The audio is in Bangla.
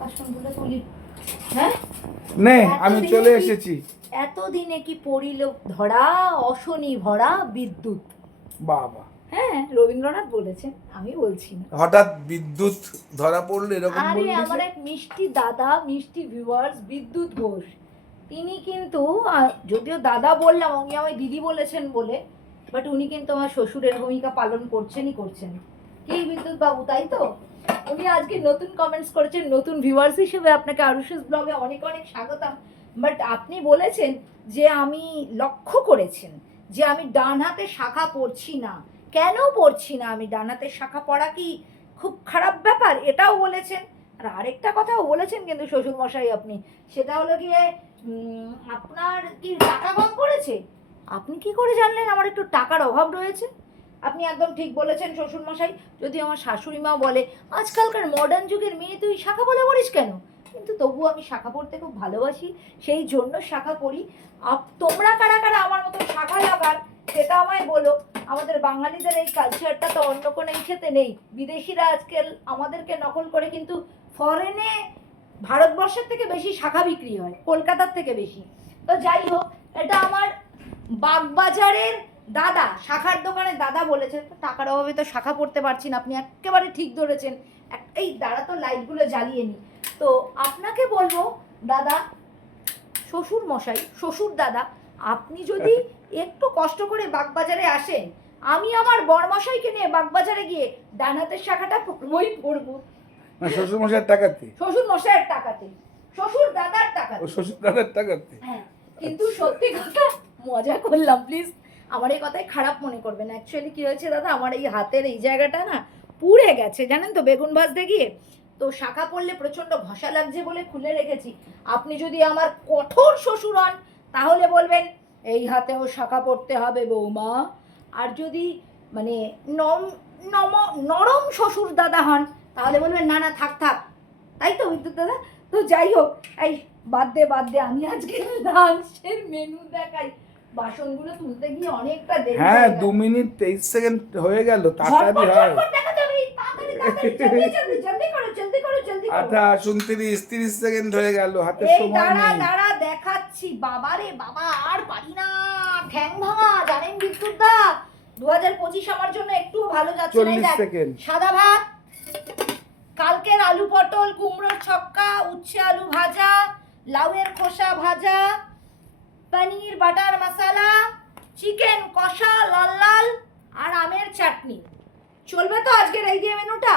বাসনগুলো তুলি। হ্যাঁ নে আমি চলে এসেছি। এতদিনে কি পড়িল ধরা অশনি ভরা বিদ্যুৎ। বাবা, হ্যাঁ রবীন্দ্রনাথ বলেছেন, আমি বলছি না। হঠাৎ বিদ্যুৎ ধরা পড়লো এরকম আরে বললি আমার যে? এক মিষ্টি দাদা, মিষ্টি ভিউয়ার্স বিদ্যুৎ ঘোষ, তিনি কিন্তু যদিও দাদা বললাম, উনি আমায় দিদি বলেছেন বলে, বাট উনি কিন্তু আমার শ্বশুরের ভূমিকা পালন করছেনই করছেন। কি বিদ্যুৎ বাবু, তাই তো? উনি আজকে নতুন কমেন্টস করেছেন, নতুন ভিউয়ার্স হিসেবে আপনাকে আরুষিস ব্লগে অনেক অনেক স্বাগতম। বাট আপনি বলেছেন যে আমি লক্ষ্য করেছেন যে আমি ডান হাতে শাখা পড়ছি না। কেন পড়ছি না আমি ডান হাতে শাখা পড়া কি খুব খারাপ ব্যাপার, এটাও বলেছেন। আর আরেকটা কথাও বলেছেন কিন্তু শ্বশুরমশাই আপনি, সেটা হলো গিয়ে আপনার কি টাকা কম পড়েছে। আপনি কি করে জানলেন আমার একটু টাকার অভাব রয়েছে? আপনি একদম ঠিক বলেছেন শ্বশুরমশাই। যদি আমার শাশুড়ি মা বলে আজকালকার মডার্ন যুগের মেয়ে তুই শাখা পড়া পড়িস কেন, কিন্তু তবুও আমি শাখা পড়তে খুব ভালোবাসি, সেই জন্য শাখা পড়ি। তোমরা কারা কারা আমার মতো শাখা লাগার সেটা আমায় বলো। আমাদের বাঙালিদের এই কালচারটা তো অন্য কোনো ইসেতে নেই। বিদেশিরা আজকাল আমাদেরকে নকল করে, কিন্তু ফরেনে ভারতবর্ষের থেকে বেশি শাখা বিক্রি হয়, কলকাতার থেকে বেশি। তো যাই হোক, এটা আমার বাগবাজারের দাদা, শাখার দোকানে দাদা বলেছে। তো টাকার অভাবে তো শাখা পড়তে পারছি না, আপনি একেবারে ঠিক ধরেছেন। এই দাদা তো লাইটগুলো জ্বালিয়ে নি। তো আপনাকে বলবো দাদা, শ্বশুর মশাই, শ্বশুর দাদা, আপনি যদি একটু কষ্ট করে বাগবাজারে আসেন, আমি আমার বরমশাইকে নিয়ে বাগবাজারে গিয়ে ডান হাতের শাখাটা পড়বই পড়বো। শ্বশুর মশাইয়ের টাকাতে? শ্বশুর মশাইয়ের টাকাতে, শ্বশুর দাদার টাকাতে। ও শ্বশুর দাদার টাকাতে? হ্যাঁ, কিন্তু সত্যি কথা, মজা করলাম, প্লিজ আমার এই কথায় খারাপ মনে করবেন। অ্যাকচুয়ালি কি হয়েছে দাদা, আমার এই হাতের এই জায়গাটা না পুড়ে গেছে জানেন তো, বেগুন ভাজতে গিয়ে। তো শাখা পড়লে প্রচণ্ড ঘষা লাগছে বলে খুলে রেখেছি। আপনি যদি আমার কঠোর শ্বশুর হন তাহলে বলবেন এই হাতেও শাখা পড়তে হবে বৌমা। আর যদি মানে নরম শ্বশুর দাদা হন তাহলে বলবেন না না থাক থাক। তাই তো বিদ্যুৎ দাদা? তো যাই হোক, এই বাদ দে, আমি আজকে লাঞ্চের মেনু দেখাই। বাসনগুলো তুলতে গিয়ে অনেকটা দেরি হয়ে হ্যাঁ, গেল। 2 মিনিট 23 সেকেন্ড হয়ে গেল, তাড়াতাড়ি হয়। আচ্ছা 29 30 সেকেন্ড হয়ে গেল, হাতে সময় নেই। দাঁড়া দেখাচ্ছি। বাবা রে বাবা, আর পারি না, ঠ্যাং ভাঙা জানেন বিদ্যুৎ দা। 2025 আমার জন্য একটু ভালো যাচ্ছে না। 40 সেকেন্ড। সাদা ভাত, কালকের আলু পটল কুমড়োর ছক্কা, উচ্ছে আলু ভাজা, লাউয়ের খোসা ভাজা, পনির বাটার মশলা, চিকেন কষা লাল লাল, আর আমের চাটনি। চলবে তো আজকের এই দিয়ে মেনুটা?